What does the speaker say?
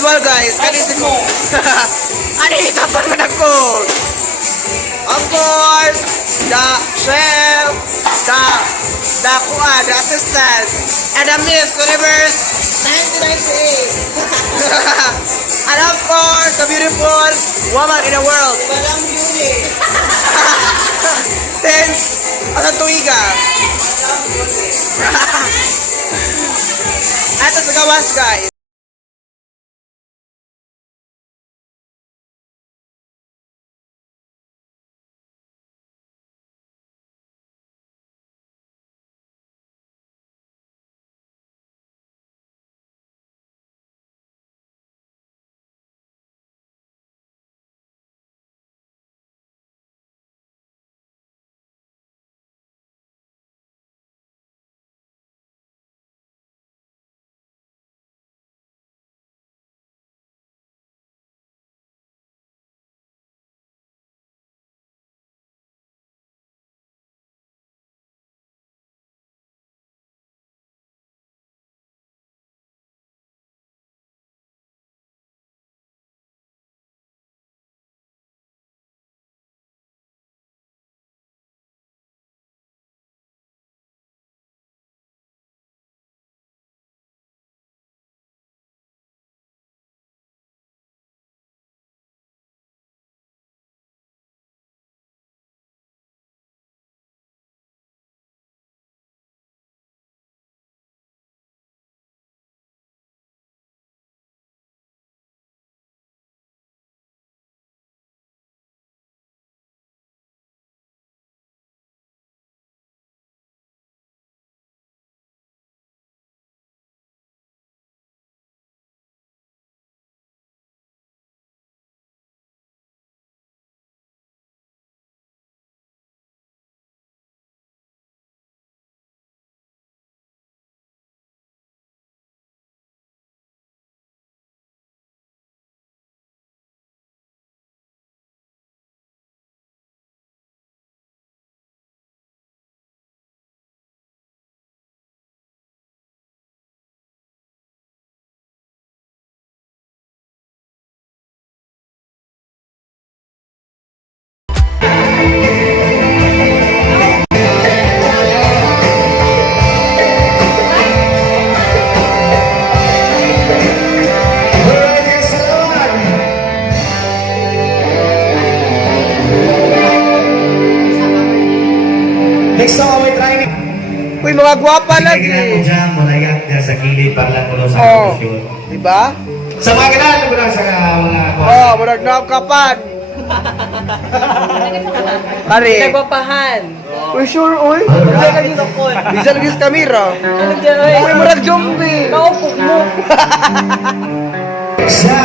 usual guys, kanisi ko. Ano itapan mo na ko? Of course, the chef, the assistant, and the Miss Universe 1998. And of course, the beautiful woman in the world. Walang beauty. Since, ang tuiga. Ito sa gawas guys. Next song we try. Uy, mga gwapa Kailangan lagi. mo dyan, mulayat dyan sa gilid para lang kulo sa Oh, posisyon. diba? Sa mga kailangan mo lang sa mga Oh, murag na kapan. Kari. Nagpapahan. Uy, sure, uy. Bisa lagi Bisa lagi sa kamera. Ano dyan, oy? Uy, murag zombie. Maupok mo. Sa